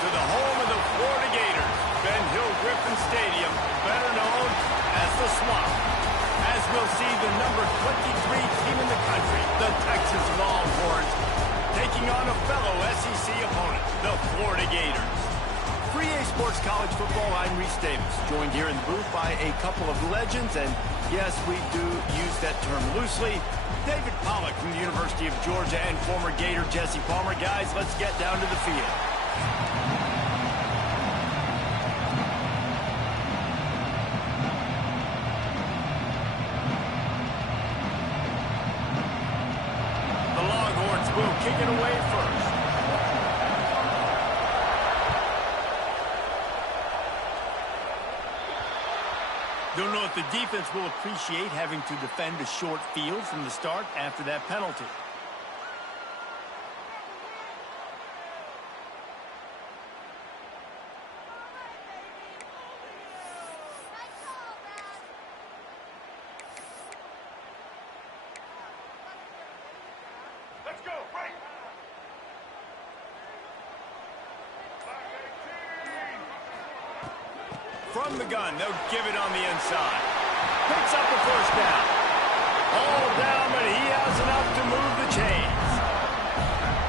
To the home of the Florida Gators, Ben Hill Griffin Stadium, better known as the Swamp. As we'll see, the number 23 team in the country, the Texas Longhorns, taking on a fellow SEC opponent, the Florida Gators. For EA Sports College Football, I'm Reese Davis, joined here in the booth by a couple of legends, and yes, we do use that term loosely. David Pollack from the University of Georgia and former Gator Jesse Palmer. Guys, let's get down to the field. Will kick it away first. Don't know if the defense will appreciate having to defend a short field from the start after that penalty. From the gun, they'll give it on the inside. Picks up the first down. All down, but he has enough to move the chains.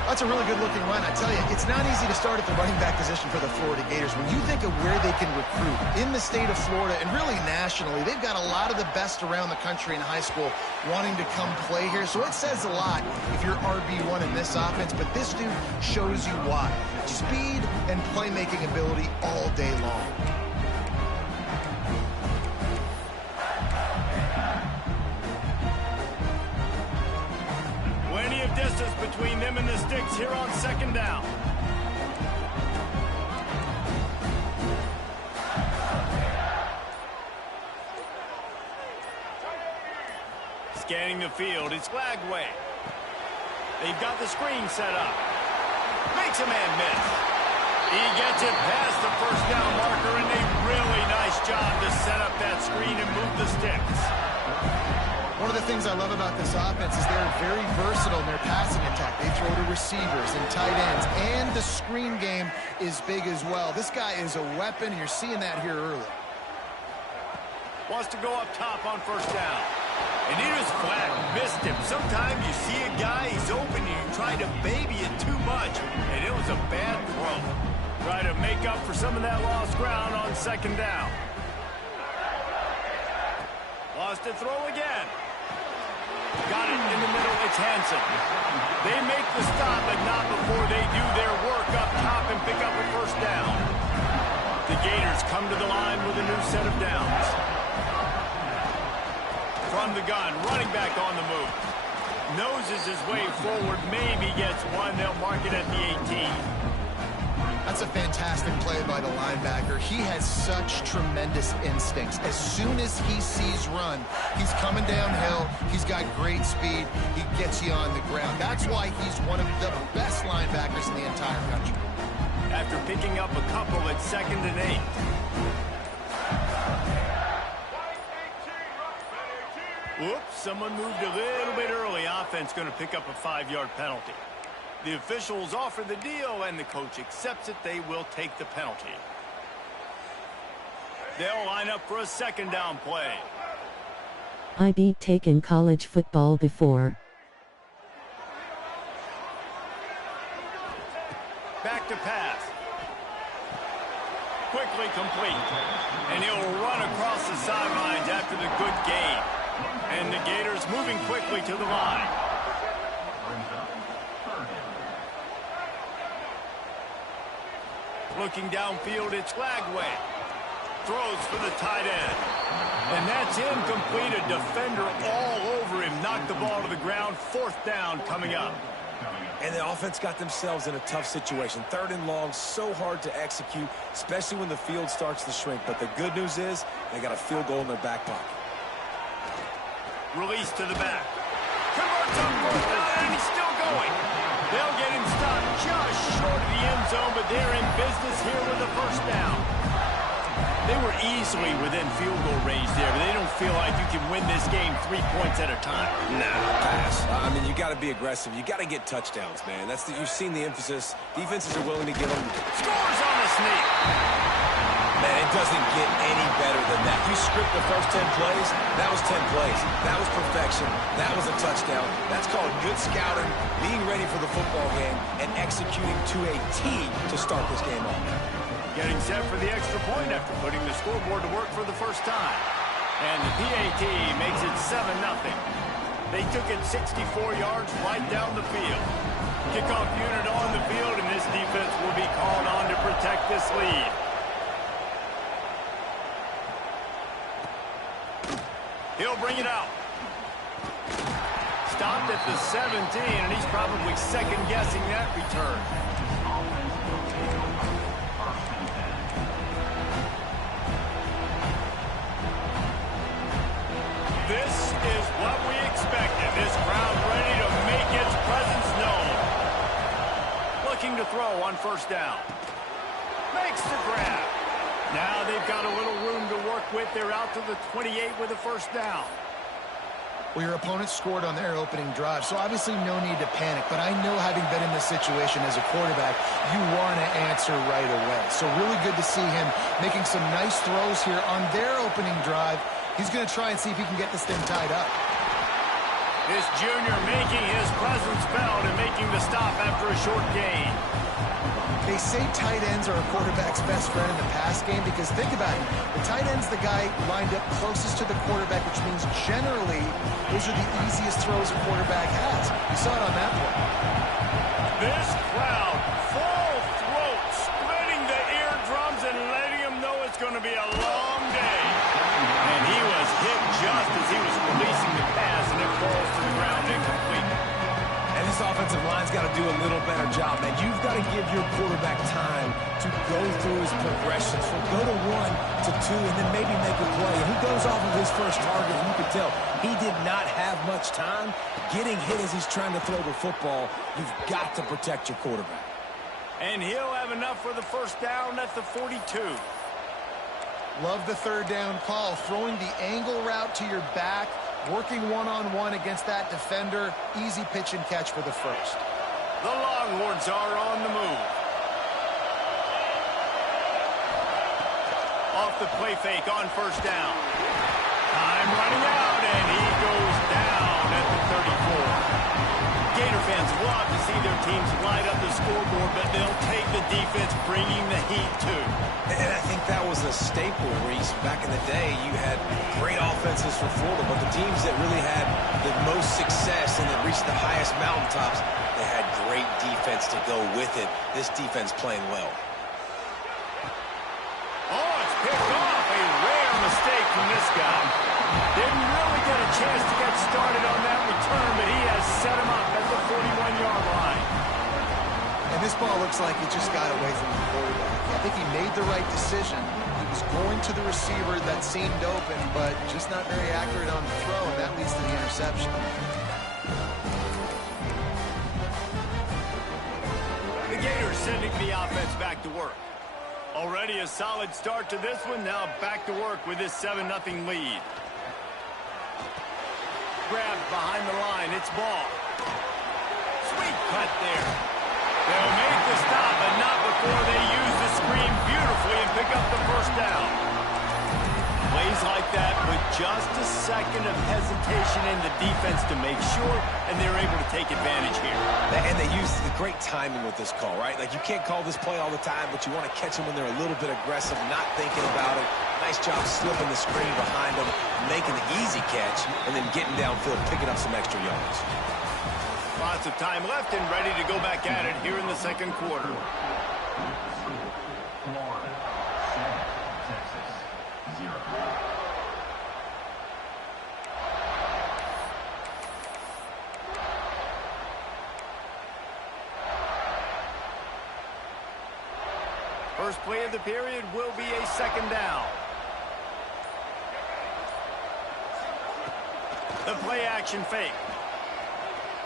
That's a really good-looking run. I tell you, it's not easy to start at the running back position for the Florida Gators. When you think of where they can recruit in the state of Florida and really nationally, they've got a lot of the best around the country in high school wanting to come play here. So it says a lot if you're RB1 in this offense, but this dude shows you why. Speed and playmaking ability all day long. Distance between them and the sticks here on second down. Scanning the field, it's Flagway. They've got the screen set up. Makes a man miss. He gets it past the first down marker, and a really nice job to set up that screen and move the sticks. One of the things I love about this offense is they're very versatile in their passing attack. They throw to receivers and tight ends, and the screen game is big as well. This guy is a weapon, and you're seeing that here early. Wants to go up top on first down. And he just flat missed him. Sometimes you see a guy, he's open, and you try to baby it too much, and it was a bad throw. Try to make up for some of that lost ground on second down. Lost to throw again. Got it in the middle, it's Hansen. They make the stop, but not before they do their work up top and pick up a first down. The Gators come to the line with a new set of downs. From the gun, running back on the move. Noses his way forward, maybe gets one. They'll mark it at the 18. That's a fantastic play by the linebacker. He has such tremendous instincts. As soon as he sees run, he's coming downhill. He's got great speed. He gets you on the ground. That's why he's one of the best linebackers in the entire country. After picking up a couple at 2nd and 8. Whoops, someone moved a little bit early. Offense going to pick up a 5-yard penalty. The officials offer the deal, and the coach accepts it. They will take the penalty. They'll line up for a second down play. I've taken college football before. Back to pass. Quickly complete. And he'll run across the sidelines after the good gain. And the Gators moving quickly to the line. Looking downfield, it's Lagway. Throws for the tight end. And that's incomplete. A defender all over him. Knocked the ball to the ground. Fourth down coming up. And the offense got themselves in a tough situation. Third and long, so hard to execute, especially when the field starts to shrink. But the good news is they got a field goal in their back pocket. Release to the back. Converts on fourth down, and he's still going. They'll get him stopped just short of the end zone, but they're in business here with a first down. They were easily within field goal range there, but they don't feel like you can win this game 3 points at a time. Nah, pass. I mean, you got to be aggressive. You got to get touchdowns, man. You've seen the emphasis. Defenses are willing to give them. Scores on the sneak. Man, it doesn't get any better than that. You script the first 10 plays, that was 10 plays. That was perfection. That was a touchdown. That's called good scouting, being ready for the football game, and executing to a T to start this game off. Getting set for the extra point after putting the scoreboard to work for the first time. And the PAT makes it 7-0. They took it 64 yards right down the field. Kickoff unit on the field, and this defense will be called on to protect this lead. He'll bring it out. Stopped at the 17, and he's probably second-guessing that return. This is what we expected. This crowd ready to make its presence known. Looking to throw on first down. Makes the grab. Now they've got a little room to work with. They're out to the 28 with a first down. Well, your opponent scored on their opening drive, so obviously no need to panic. But I know, having been in this situation as a quarterback, you want to answer right away. So really good to see him making some nice throws here on their opening drive. He's going to try and see if he can get this thing tied up. This junior making his presence felt and making the stop after a short gain. They say tight ends are a quarterback's best friend in the pass game because, think about it, the tight end's the guy lined up closest to the quarterback, which means generally those are the easiest throws a quarterback has. You saw it on that play. This crowd, full throat, splitting the eardrums and letting them know it's going to be a long day. And he was hit just as he was releasing the pass, and it falls to the ground incomplete. And this offensive line's got to do a little better job, man. You've got to give your quarterback time to go through his progressions, from go to 1 to 2, and then maybe make a play. And he goes off of his first target, and you can tell he did not have much time getting hit as he's trying to throw the football. You've got to protect your quarterback. And he'll have enough for the first down at the 42. Love the third down call, throwing the angle route to your back, working one-on-one against that defender. Easy pitch and catch for the first. The Longhorns are on the move. Off the play fake on first down. Time running out, and he goes down at the 34. Gator fans love to see their teams light up the scoreboard, but they'll take the defense bringing the heat too. And I think that was a staple, Reese. Back in the day, you had great offenses for Florida, but the teams that really had the most success and that reached the highest mountaintops, they had great defense to go with it. This defense playing well. Oh, it's picked off. A rare mistake from this guy. Didn't really get a chance to get started on that return, but he has set him up at the 41-yard line. And this ball looks like it just got away from the quarterback. I think he made the right decision. He was going to the receiver that seemed open, but just not very accurate on the throw, and that leads to the interception. The Gators sending the offense back to work. Already a solid start to this one. Now back to work with this 7-0 lead. Grabbed behind the line. It's ball. Sweet cut there. Plays like that with just a second of hesitation in the defense to make sure, and they're able to take advantage here. And they used the great timing with this call, right? Like, you can't call this play all the time, but you want to catch them when they're a little bit aggressive, not thinking about it. Nice job slipping the screen behind them, making the easy catch, and then getting downfield, picking up some extra yards. Lots of time left and ready to go back at it here in the second quarter. First play of the period will be a second down. The play action fake.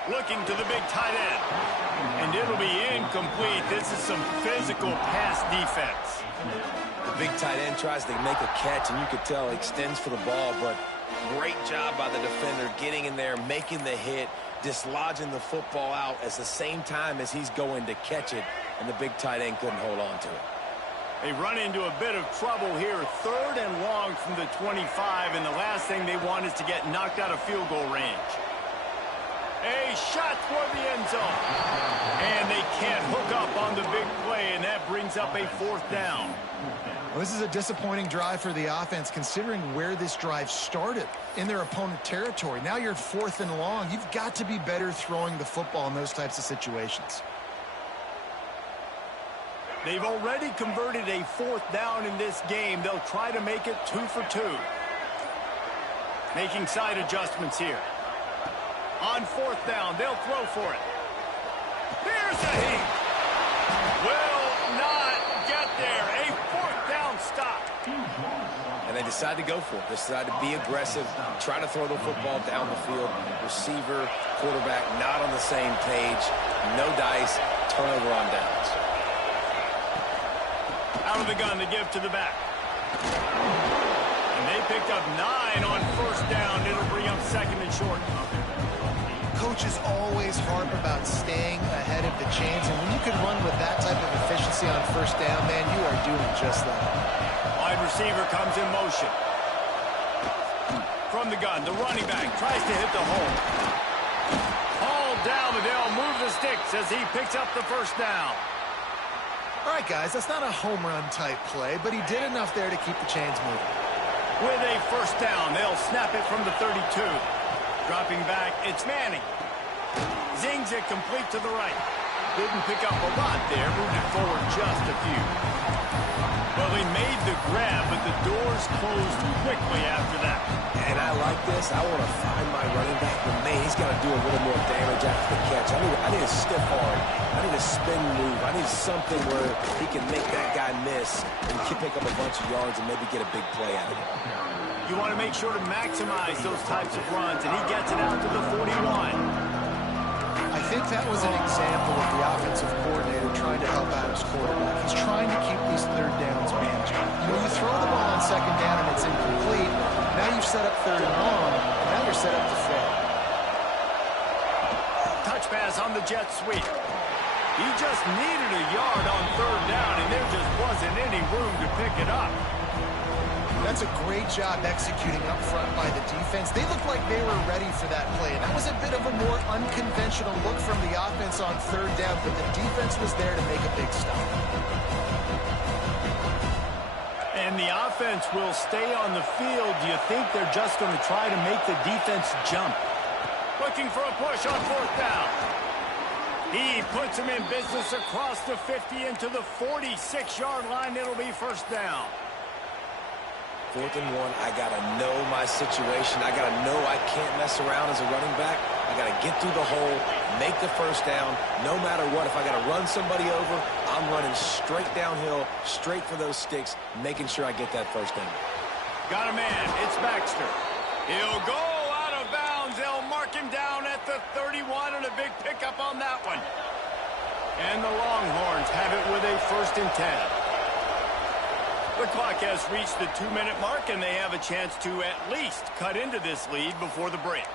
Looking to the big tight end. And it'll be incomplete. This is some physical pass defense. The big tight end tries to make a catch, and you could tell he extends for the ball, but great job by the defender getting in there, making the hit, dislodging the football out at the same time as he's going to catch it, and the big tight end couldn't hold on to it. They run into a bit of trouble here. 3rd and long from the 25, and the last thing they want is to get knocked out of field goal range. A shot toward the end zone. And they can't hook up on the big play, and that brings up a 4th down. Well, this is a disappointing drive for the offense, considering where this drive started in their opponent territory. Now you're 4th and long. You've got to be better throwing the football in those types of situations. They've already converted a 4th down in this game. They'll try to make it 2 for 2. Making side adjustments here. On 4th down, they'll throw for it. Here's a heat. Will not get there. A 4th down stop. And they decide to go for it. They decide to be aggressive, try to throw the football down the field. Receiver, quarterback, not on the same page. No dice. Turnover on downs. Out of the gun to give to the back. And they picked up 9 on 1st down. It'll bring up 2nd and short. Coaches always harp about staying ahead of the chains, and when you can run with that type of efficiency on 1st down, man, you are doing just that. Wide receiver comes in motion. From the gun, the running back tries to hit the hole. Hauled down, but they'll move the sticks as he picks up the 1st down. All right, guys, that's not a home run type play, but he did enough there to keep the chains moving. With a 1st down, they'll snap it from the 32. Dropping back, it's Manning. Zings it complete to the right. Didn't pick up a lot there, moving forward just a few. Well, he made the grab, but the doors closed quickly after that. And I like this. I want to find my running back, but man, he's got to do a little more damage after the catch. I need a stiff arm. I need a spin move. I need something where he can make that guy miss and pick up a bunch of yards and maybe get a big play out of it. You want to make sure to maximize those types of runs, and he gets it out to the 41. I think that was an example of the offensive coordinator trying to help out his quarterback. He's trying to keep these 3rd downs manageable. When you throw the ball on 2nd down and it's incomplete, now you've set up 3rd and long, and now you're set up to fail. Touch pass on the jet sweep. He just needed a yard on 3rd down, and there just wasn't any room to pick it up. That's a great job executing up front by the defense. They looked like they were ready for that play. And that was a bit of a more unconventional look from the offense on 3rd down, but the defense was there to make a big stop. And the offense will stay on the field. Do you think they're just going to try to make the defense jump? Looking for a push on 4th down. He puts him in business across the 50 into the 46-yard line. It'll be 1st down. 4th and 1, I got to know my situation. I got to know I can't mess around as a running back. I got to get through the hole, make the 1st down, no matter what. If I got to run somebody over, I'm running straight downhill, straight for those sticks, making sure I get that 1st down. Got a man. It's Baxter. He'll go out of bounds. They'll mark him down at the 31, and a big pickup on that one. And the Longhorns have it with a 1st and 10. The clock has reached the 2-minute mark, and they have a chance to at least cut into this lead before the break.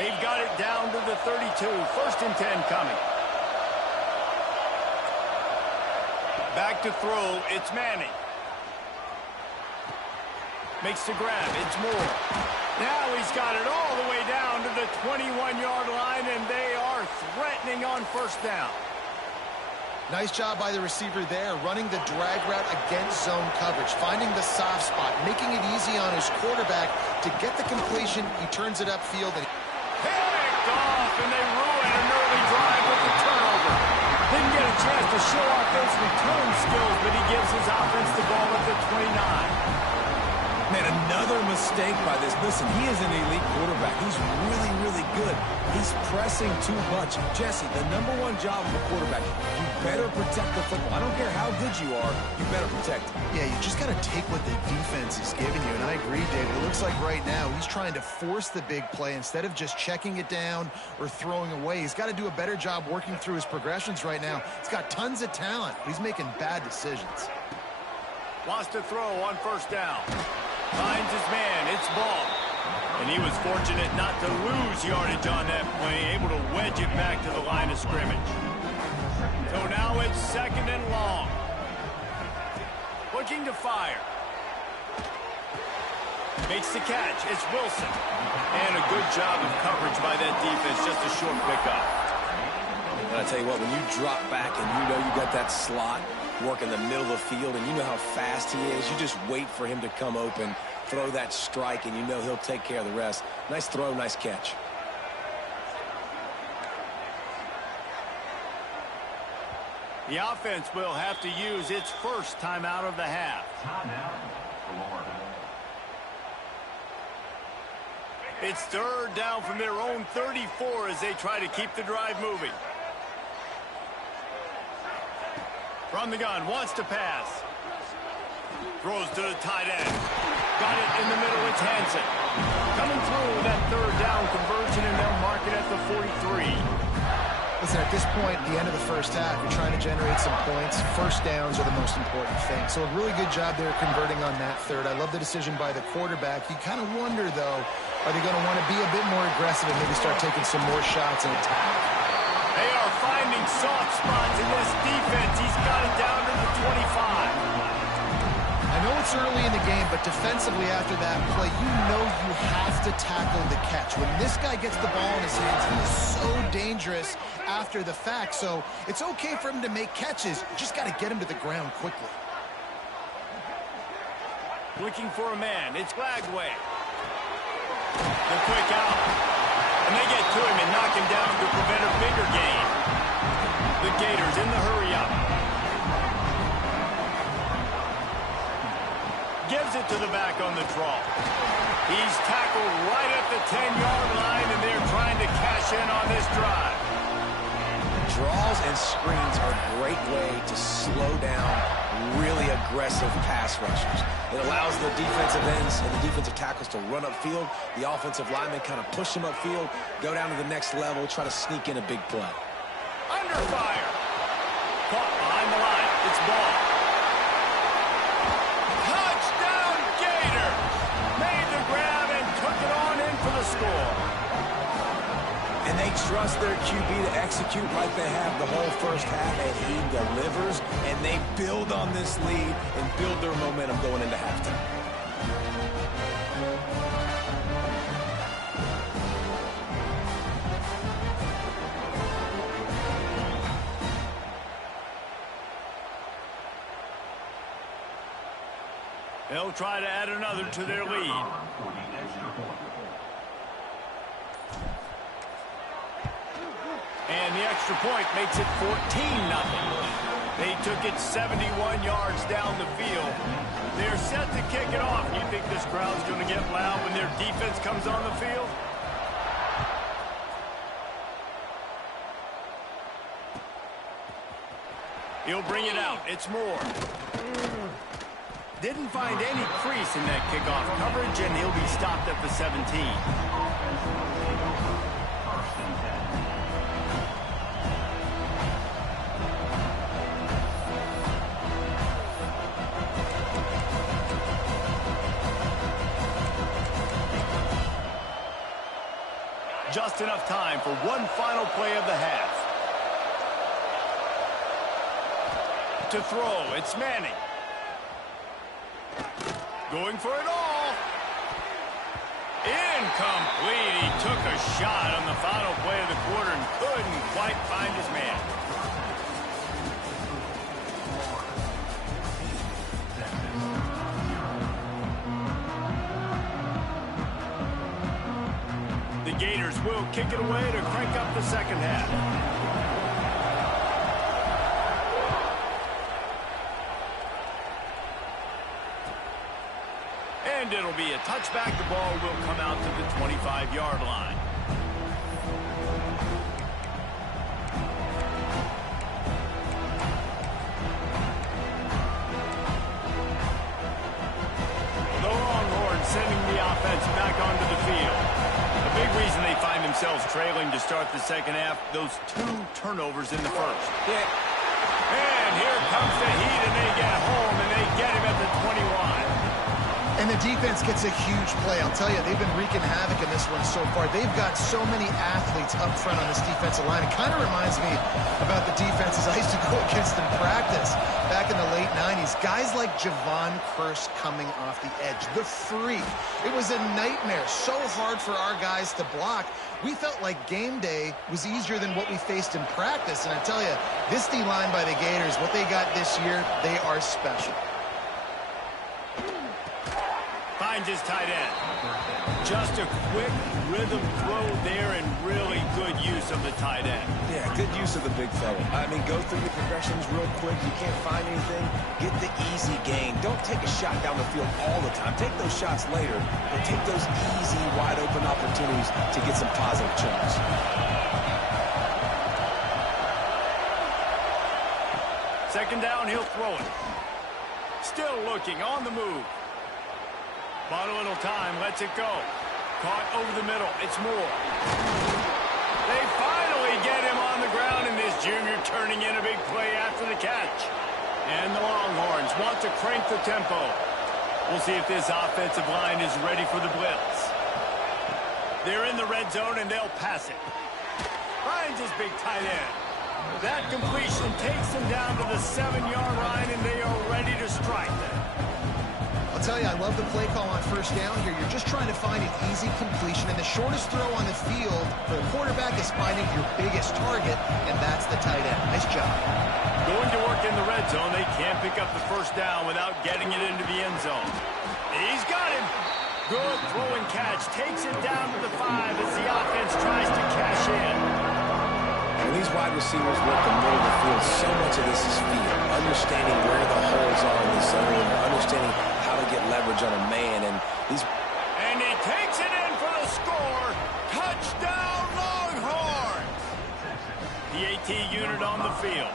They've got it down to the 32. 1st and 10 coming. Back to throw, it's Manning. Makes the grab, it's Moore. Now he's got it all the way down to the 21-yard line, and they are threatening on first down. Nice job by the receiver there, running the drag route against zone coverage, finding the soft spot, making it easy on his quarterback to get the completion. He turns it upfield. And picked off, and they ruin an early drive with the turnover. Didn't get a chance to show off those return skills, but he gives his offense the ball at the 29. Man, another mistake by this. Listen, he is an elite quarterback. He's really, really good. He's pressing too much. Jesse, the #1 job of a quarterback, you better protect the football. I don't care how good you are, you better protect it. Yeah, you just got to take what the defense is giving you, and I agree, David. It looks like right now he's trying to force the big play instead of just checking it down or throwing away. He's got to do a better job working through his progressions right now. He's got tons of talent, but he's making bad decisions. Wants to throw on first down. Finds his man, it's Ball. And he was fortunate not to lose yardage on that play, able to wedge it back to the line of scrimmage. So now it's 2nd and long. Looking to fire. Makes the catch, it's Wilson. And a good job of coverage by that defense, just a short pickup. And I tell you what, when you drop back and you know you got that slot, work in the middle of the field, and you know how fast he is, you just wait for him to come open, throw that strike, and you know he'll take care of the rest. Nice throw, nice catch. The offense will have to use its first timeout of the half. It's 3rd down from their own 34 as they try to keep the drive moving. From the gun, wants to pass. Throws to the tight end. Got it in the middle, it's Hansen. Coming through that 3rd down conversion, and they'll mark it at the 43. Listen, at this point, at the end of the first half, you're trying to generate some points. First downs are the most important thing. So a really good job there converting on that 3rd. I love the decision by the quarterback. You kind of wonder, though, are they going to want to be a bit more aggressive and maybe start taking some more shots and attack? They are finding soft spots in this defense. He's got it down to the 25. I know it's early in the game, but defensively after that play, you know you have to tackle the catch. When this guy gets the ball in his hands, he is so dangerous after the fact. So it's okay for him to make catches. You just got to get him to the ground quickly. Looking for a man. It's Lagway. The quick out. And they get to him and knock him down to prevent a bigger gain. The Gators in the hurry-up. Gives it to the back on the draw. He's tackled right at the 10-yard line, and they're trying to cash in on this drive. Draws and screens are a great way to slow down really aggressive pass rushers. It allows the defensive ends and the defensive tackles to run upfield. The offensive linemen kind of push them upfield, go down to the next level, try to sneak in a big play. Under fire. Caught behind the line. It's Ball. Touchdown Gators! Made the grab and took it on in for the score. And they trust their QB to execute like they have the whole first half, and he delivers, and they build on this lead and build their momentum going into halftime. They'll try to add another to their lead. And the extra point makes it 14-0. They took it 71 yards down the field. They're set to kick it off. You think this crowd's going to get loud when their defense comes on the field? He'll bring it out. It's Moore. Didn't find any crease in that kickoff coverage, and he'll be stopped at the 17. Just enough time for one final play of the half. To throw, it's Manning. Going for it all. Incomplete. He took a shot on the final play of the quarter and couldn't quite find his man. The Gators will kick it away to crank up the second half. And it'll be a touchback. The ball will come out to the 25-yard line. The Longhorns sending the offense back onto the field. A big reason they find themselves trailing to start the second half, those 2 turnovers in the first. Yeah. And here comes the heat, and they get home, and they get him at the 21. And the defense gets a huge play. I'll tell you, they've been wreaking havoc in this one so far. They've got so many athletes up front on this defensive line. It kind of reminds me about the defenses I used to go against in practice back in the late 90s. Guys like Javon Curse coming off the edge. The freak. It was a nightmare. So hard for our guys to block. We felt like game day was easier than what we faced in practice. And I tell you, this D-line by the Gators, what they got this year, they are special. Finds his tight end. Just a quick rhythm throw there and really good use of the tight end. Yeah, good use of the big fella. I mean, go through your progressions real quick. You can't find anything. Get the easy gain. Don't take a shot down the field all the time. Take those shots later, but take those easy, wide-open opportunities to get some positive chunks. Second down, he'll throw it. Still looking, on the move. Bought a little time, lets it go. Caught over the middle, it's Moore. They finally get him on the ground, and this junior turning in a big play after the catch. And the Longhorns want to crank the tempo. We'll see if this offensive line is ready for the blitz. They're in the red zone, and they'll pass it. Finds his big tight end. That completion takes them down to the 7-yard line, and they are ready to strike. I'll tell you, I love the play call on first down here. You're just trying to find an easy completion, and the shortest throw on the field for the quarterback is finding your biggest target, and that's the tight end. Nice job. Going to work in the red zone. They can't pick up the first down without getting it into the end zone. He's got him. Good throw and catch. Takes it down to the 5 as the offense tries to cash in. When these wide receivers work the middle of the field, so much of this is feel. Understanding where the holes are in the zone, understanding how to get leverage on a man, and he takes it in for the score. Touchdown, Longhorns! The AT unit on the field.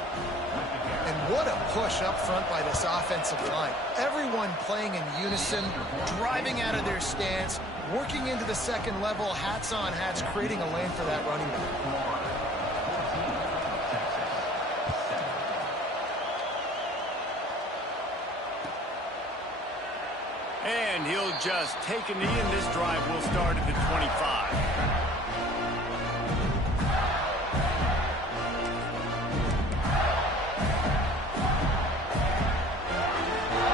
And what a push up front by this offensive line. Everyone playing in unison, driving out of their stance, working into the second level, hats on hats, creating a lane for that running back. And he'll just take a knee, and this drive will start at the 25.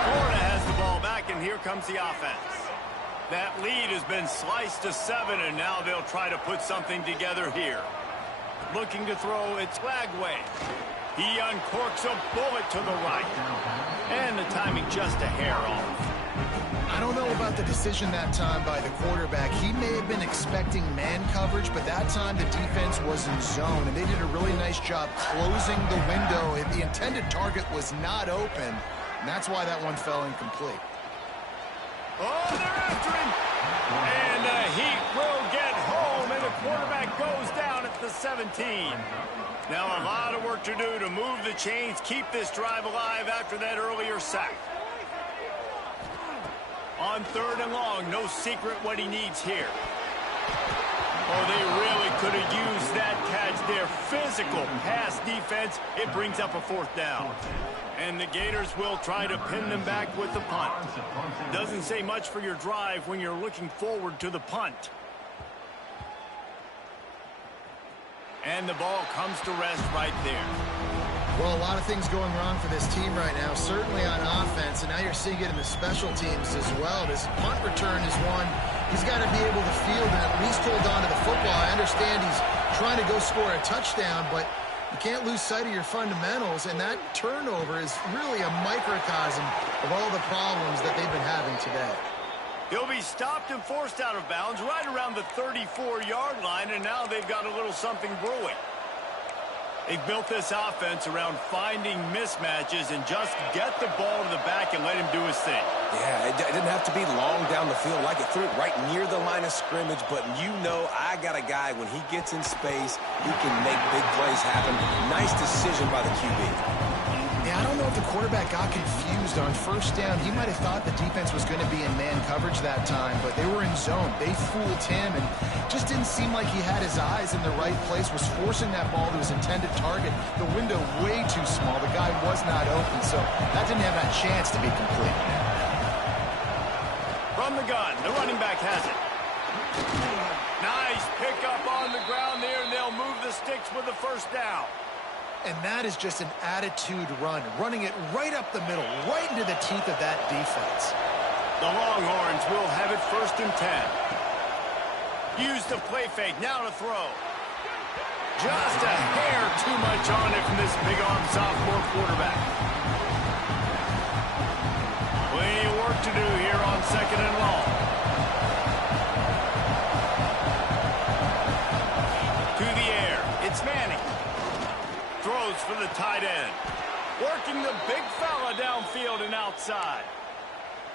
Florida has the ball back, and here comes the offense. That lead has been sliced to 7, and now they'll try to put something together here. Looking to throw, it's Lagway. He uncorks a bullet to the right. And the timing just a hair off. I don't know about the decision that time by the quarterback. He may have been expecting man coverage, but that time the defense was in zone, and they did a really nice job closing the window. The intended target was not open, and that's why that one fell incomplete. Oh, they're after him! And the Heat will get home, and the quarterback goes down at the 17. Now a lot of work to do to move the chains, keep this drive alive after that earlier sack. On 3rd and long, no secret what he needs here. Oh, they really could have used that catch there. Physical pass defense. It brings up a 4th down. And the Gators will try to pin them back with the punt. Doesn't say much for your drive when you're looking forward to the punt. And the ball comes to rest right there. Well, a lot of things going wrong for this team right now, certainly on offense, and now you're seeing it in the special teams as well. This punt return is one he's got to be able to field and at least hold on to the football. I understand he's trying to go score a touchdown, but you can't lose sight of your fundamentals, and that turnover is really a microcosm of all the problems that they've been having today. He'll be stopped and forced out of bounds right around the 34-yard line, and now they've got a little something brewing. They've built this offense around finding mismatches and just get the ball to the back and let him do his thing. Yeah, it didn't have to be long down the field. Like it threw it right near the line of scrimmage, but you know I got a guy, when he gets in space, he can make big plays happen. Nice decision by the QB. Yeah, I don't know if the quarterback got confused on first down. He might have thought the defense was going to be in man coverage that time, but they were in zone. They fooled him and just didn't seem like he had his eyes in the right place, was forcing that ball to his intended target. The window way too small. The guy was not open, so that didn't have that chance to be complete. From the gun, the running back has it. Nice pickup on the ground there, and they'll move the sticks with the first down. And that is just an attitude run, running it right up the middle, right into the teeth of that defense. The Longhorns will have it 1st and 10. Use the play fake, now to throw. Just a hair too much on it from this big-arm sophomore quarterback. Plenty of work to do here on 2nd and long. To the air, it's Manning. Throws for the tight end. Working the big fella downfield and outside.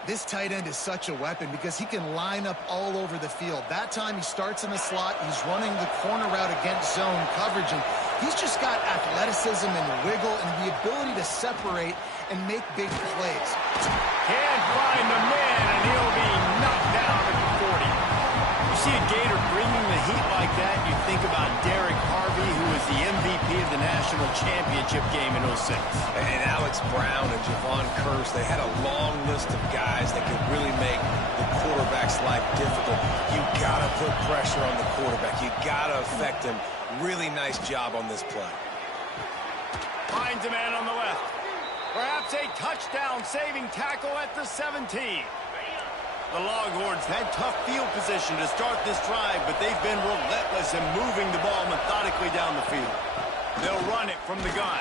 This tight end is such a weapon because he can line up all over the field. That time he starts in the slot. He's running the corner route against zone coverage, and he's just got athleticism and wiggle and the ability to separate and make big plays. Can't find the man, and he'll be knocked down at the 40. You see a Gator bringing the heat like that, you think about Derek Harvey, who was the MVP of the national championship game in 06. And Alex Brown and Javon Curse, they had a long list of guys that could really make the quarterback's life difficult. You got to put pressure on the quarterback. You got to affect him. Really nice job on this play. Finds a man on the left. Perhaps a touchdown-saving tackle at the 17. The Longhorns had tough field position to start this drive, but they've been relentless in moving the ball methodically down the field. They'll run it from the gun.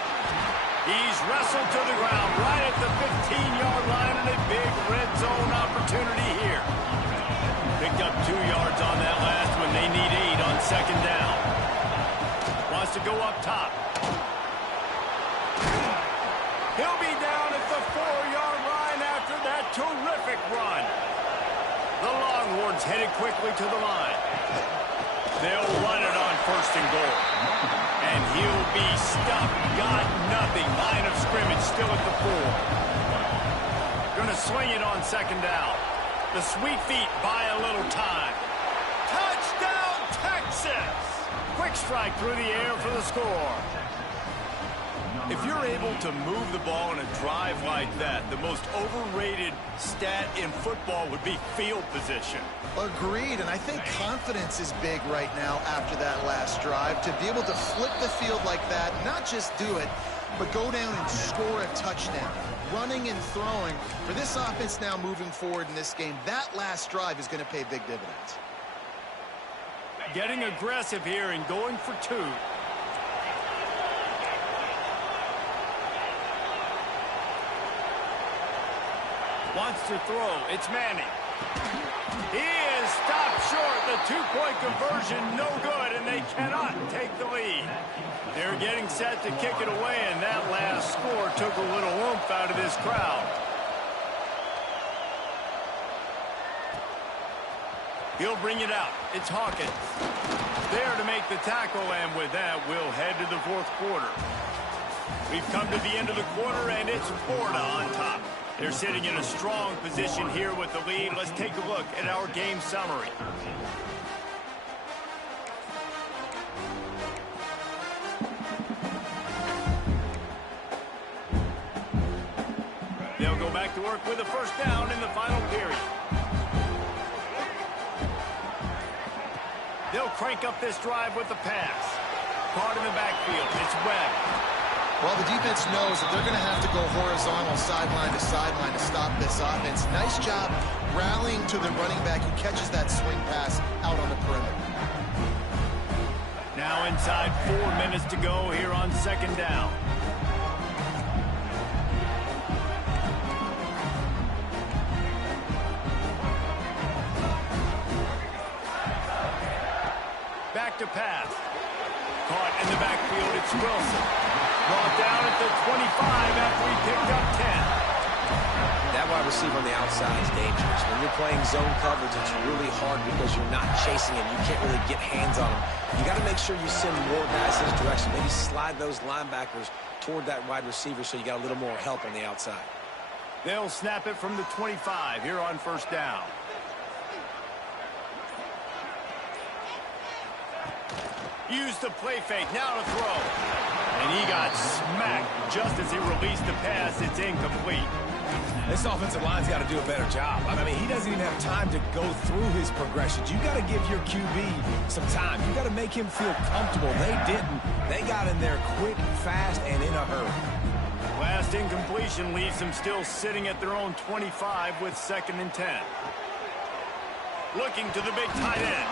He's wrestled to the ground right at the 15-yard line, and a big red zone opportunity here. Picked up 2 yards on that last one. They need 8 on 2nd down. Wants to go up top. He'll be down at the 4-yard line after that terrific run. The Longhorns headed quickly to the line. They'll run it on 1st and goal. And he'll be stuffed. Got nothing. Line of scrimmage still at the 4. Going to swing it on 2nd down. The sweet feet buy a little time. Touchdown, Texas! Quick strike through the air for the score. If you're able to move the ball in a drive like that, the most overrated stat in football would be field position. Agreed, and I think confidence is big right now after that last drive. To be able to flip the field like that, not just do it, but go down and score a touchdown. Running and throwing. For this offense now moving forward in this game, that last drive is going to pay big dividends. Getting aggressive here and going for 2. Wants to throw. It's Manning. He is stopped short. The 2-point conversion, no good, and they cannot take the lead. They're getting set to kick it away, and that last score took a little oomph out of this crowd. He'll bring it out. It's Hawkins. There to make the tackle, and with that, we'll head to the 4th quarter. We've come to the end of the quarter, and it's Florida on top. They're sitting in a strong position here with the lead. Let's take a look at our game summary. They'll go back to work with a 1st down in the final period. They'll crank up this drive with the pass. Caught in the backfield. It's Webb. Well, the defense knows that they're going to have to go horizontal sideline to sideline to stop this offense. Nice job rallying to the running back who catches that swing pass out on the perimeter. Now inside 4 minutes to go here on second down. Back to pass. Caught in the backfield, it's Wilson. Brought down at the 25 after he picked up 10. That wide receiver on the outside is dangerous. When you're playing zone coverage, it's really hard because you're not chasing him. You can't really get hands on him. You got to make sure you send more guys his direction. Maybe slide those linebackers toward that wide receiver so you got a little more help on the outside. They'll snap it from the 25 here on first down. Use the play fake, now to throw. And he got smacked just as he released the pass. It's incomplete. This offensive line's got to do a better job. I mean, he doesn't even have time to go through his progressions. You got to give your QB some time. You got to make him feel comfortable. They didn't. They got in there quick, fast, and in a hurry. Last incompletion leaves them still sitting at their own 25 with 2nd and 10. Looking to the big tight end.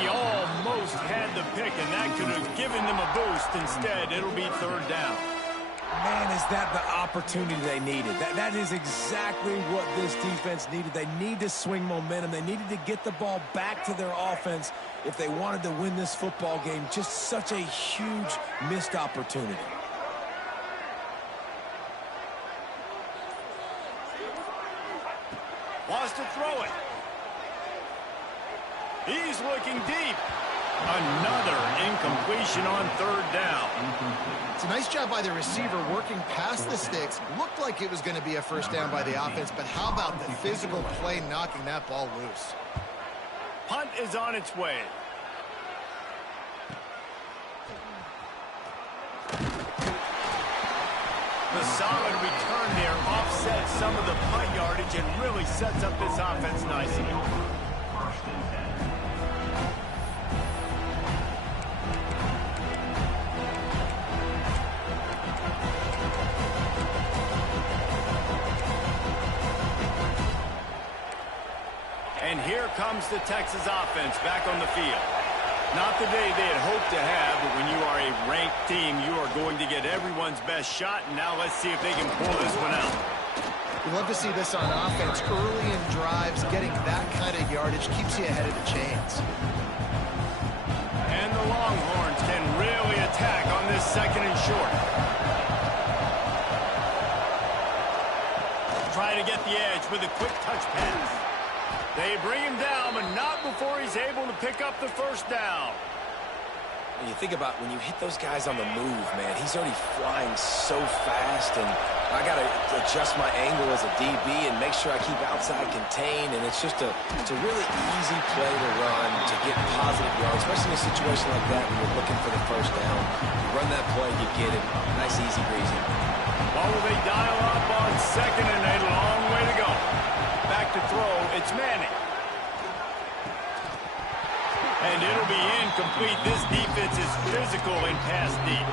He almost had the pick, and that could have given them a boost. Instead, it'll be 3rd down. Man, is that the opportunity they needed. That is exactly what this defense needed. They need to swing momentum. They needed to get the ball back to their offense if they wanted to win this football game. Just such a huge missed opportunity. Wants to throw it. He's looking deep. Another incompletion on 3rd down. It's a nice job by the receiver working past the sticks. Looked like it was going to be a 1st down by the offense, but how about the physical play knocking that ball loose? Punt is on its way. The solid return there offsets some of the punt yardage and really sets up this offense nicely. And here comes the Texas offense back on the field. Not the day they had hoped to have, but when you are a ranked team, you are going to get everyone's best shot. And now let's see if they can pull this one out. We love to see this on offense. Early in drives, getting that kind of yardage keeps you ahead of the chains. And the Longhorns can really attack on this 2nd and short. Trying to get the edge with a quick touch pass. They bring him down, but not before he's able to pick up the 1st down. And you think about when you hit those guys on the move, man, he's already flying so fast, and I got to adjust my angle as a DB and make sure I keep outside contained, and it's just it's a really easy play to run to get positive yards, especially in a situation like that when you're looking for the 1st down. You run that play, you get it. Nice, easy breezy. Well, they dial up on 2nd and a long way to go. Back to throw, it's Manning. And it'll be incomplete. This defense is physical and pass deep.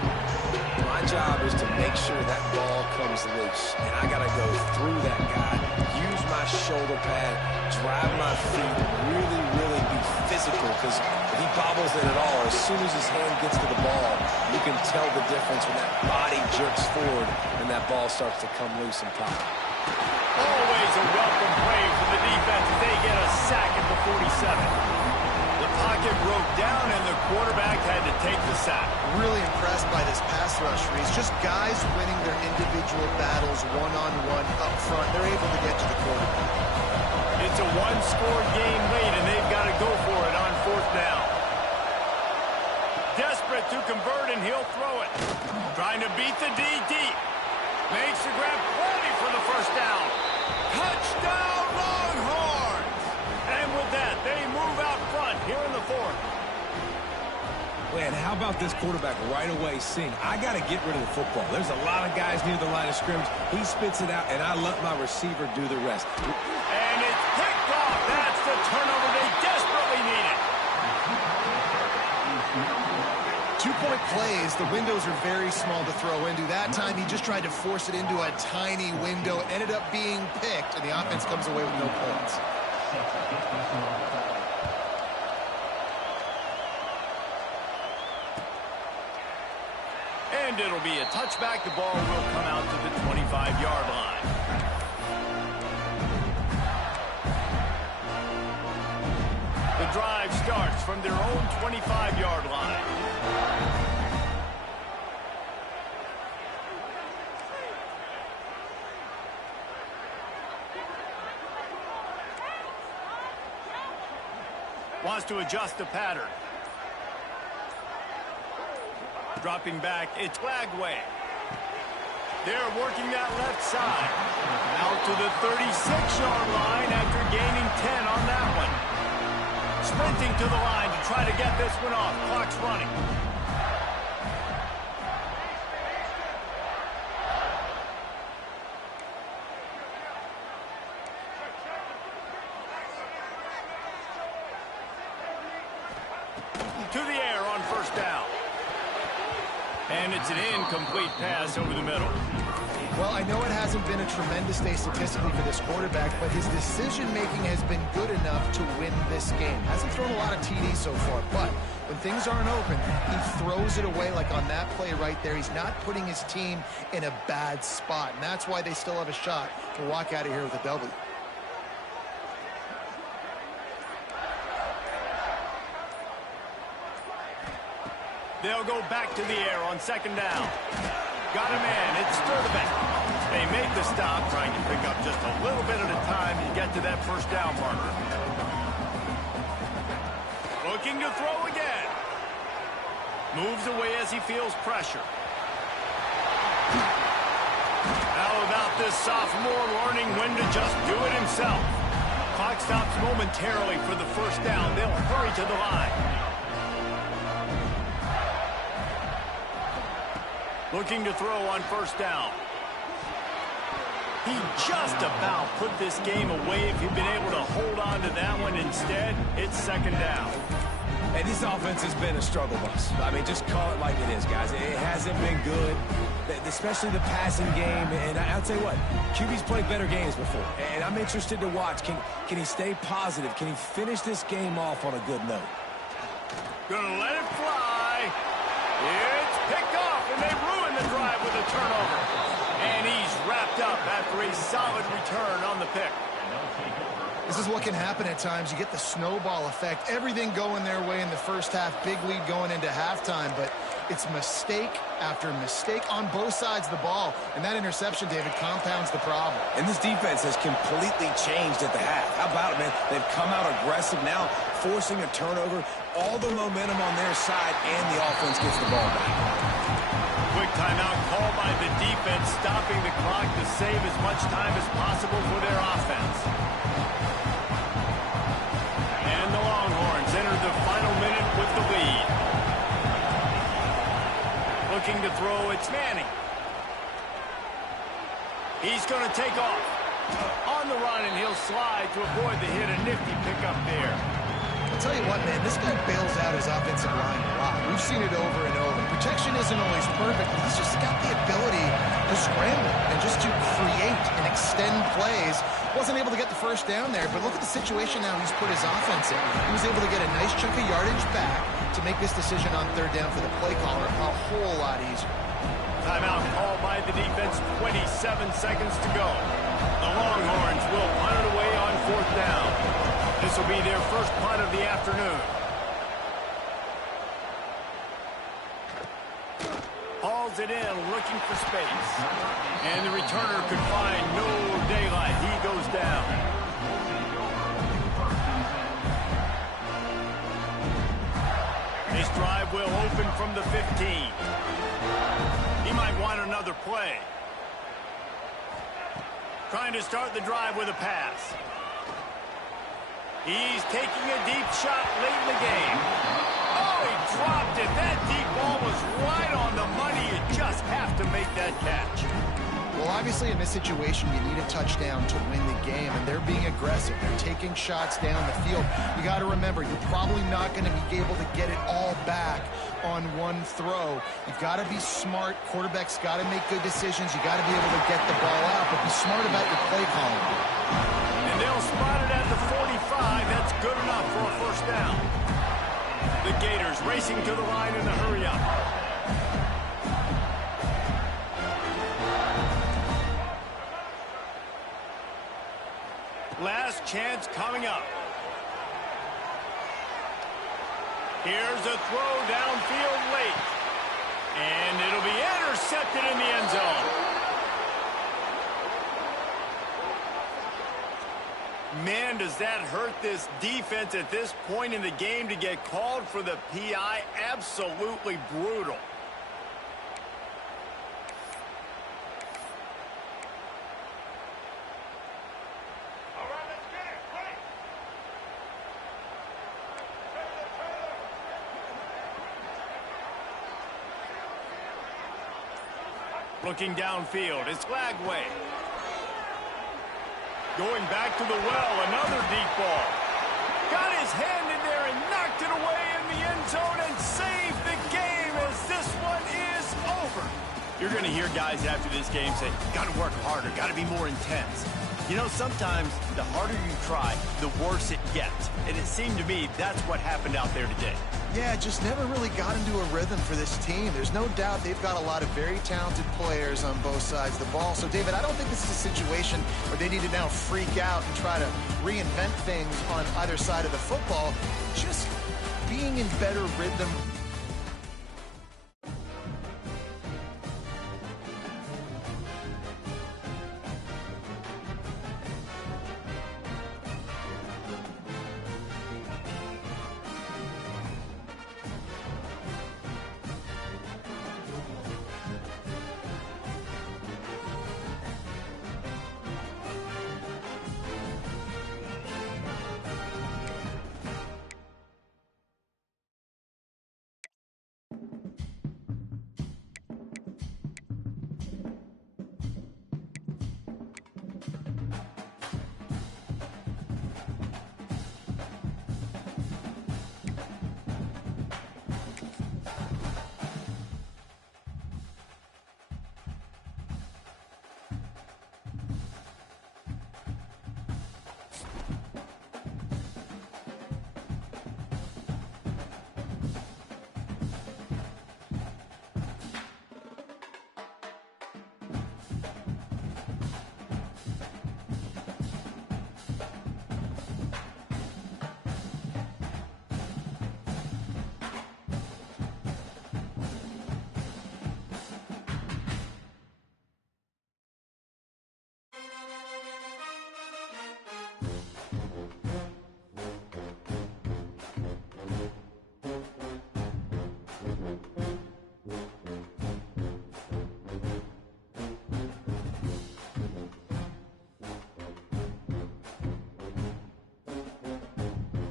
My job is to make sure that ball comes loose. And I got to go through that guy, use my shoulder pad, drive my feet, really, really be physical. Because if he bobbles it at all, as soon as his hand gets to the ball, you can tell the difference when that body jerks forward and that ball starts to come loose and pop. Always a welcome play for the defense as they get a sack at the 47. The pocket broke down, and the quarterback had to take the sack. Really impressed by this pass rush, Reese. Just guys winning their individual battles one-on-one up front. They're able to get to the quarterback. It's a one-score game late, and they've got to go for it on 4th down. Desperate to convert, and he'll throw it. Trying to beat the D deep. Makes the grab plenty for the 1st down. Touchdown, Longhorns! And with that, they move out front here in the 4th. Man, how about this quarterback right away seeing, I got to get rid of the football. There's a lot of guys near the line of scrimmage. He spits it out, and I let my receiver do the rest. And it's picked off. That's the turnover they desperately needed. 2-point plays, the windows are very small to throw into. That time, he just tried to force it into a tiny window, ended up being picked, and the offense comes away with no points. And it'll be a touchback. The ball will come out to the 25-yard line. The drive starts from their own 25-yard line. Wants to adjust the pattern. Dropping back, it's Lagway. They're working that left side. Out to the 36-yard line after gaining 10 on that one. Sprinting to the line to try to get this one off. Clock's running. To the air on first down. And it's an incomplete pass over the middle. Well, I know it hasn't been a tremendous day statistically for this quarterback, but his decision-making has been good enough to win this game. Hasn't thrown a lot of TDs so far, but when things aren't open, he throws it away like on that play right there. He's not putting his team in a bad spot, and that's why they still have a shot to walk out of here with a W. They'll go back to the air on second down. Got a man. It's Sturdivant. They made the stop, trying to pick up just a little bit at a time to get to that first down marker. Looking to throw again. Moves away as he feels pressure. How about this sophomore learning when to just do it himself? Clock stops momentarily for the first down. They'll hurry to the line. Looking to throw on first down. He just about put this game away if he'd been able to hold on to that one. Instead, it's second down. And this offense has been a struggle bus. I mean, just call it like it is, guys. It hasn't been good, especially the passing game. And I'll tell you what, QB's played better games before. And I'm interested to watch. Can he stay positive? Can he finish this game off on a good note? Gonna let it fly. It's picked off, and they ruin the drive with a turnover. And he's wrapped up after a solid return on the pick. This is what can happen at times. You get the snowball effect. Everything going their way in the first half. Big lead going into halftime, but it's mistake after mistake on both sides of the ball. And that interception, David, compounds the problem. And this defense has completely changed at the half. How about it, man? They've come out aggressive now, forcing a turnover. All the momentum on their side, and the offense gets the ball back. Quick timeout called by the defense, stopping the clock to save as much time as possible for their offense. And the Longhorns enter the final minute with the lead. Looking to throw, it's Manning. He's going to take off. On the run, and he'll slide to avoid the hit. A nifty pickup there. I'll tell you what, man, this guy bails out his offensive line a lot. We've seen it over and over. Protection isn't always perfect, but he's just got the ability to scramble and just to create and extend plays. Wasn't able to get the first down there, but look at the situation now he's put his offense in. He was able to get a nice chunk of yardage back to make this decision on third down for the play caller a whole lot easier. Timeout called by the defense, 27 seconds to go. The Longhorns will punt it away on fourth down. This will be their first punt of the afternoon. Hauls it in, looking for space. And the returner could find no daylight. He goes down. This drive will open from the 15. He might want another play. Trying to start the drive with a pass. He's taking a deep shot late in the game. Oh, he dropped it. That deep ball was right on the money. You just have to make that catch. Well, I Obviously, in this situation, you need a touchdown to win the game, and they're being aggressive. They're taking shots down the field. You got to remember, you're probably not going to be able to get it all back on one throw. You've got to be smart. Quarterback's got to make good decisions. You got to be able to get the ball out, but be smart about your play calling. And they'll spot it at the 45. That's good enough for a first down. The Gators racing to the line in a hurry up. Last chance coming up. Here's a throw downfield late. And it'll be intercepted in the end zone. Man, does that hurt this defense at this point in the game to get called for the PI. Absolutely brutal. Looking downfield, it's Glagway. Going back to the well, another deep ball. Got his hand in there and knocked it away in the end zone and saved the game as this one is over. You're going to hear guys after this game say, got to work harder, got to be more intense. You know, sometimes the harder you try, the worse it gets. And it seemed to me that's what happened out there today. Yeah, just never really got into a rhythm for this team. There's no doubt they've got a lot of very talented players on both sides of the ball. So, David, I don't think this is a situation where they need to now freak out and try to reinvent things on either side of the football. Just being in better rhythm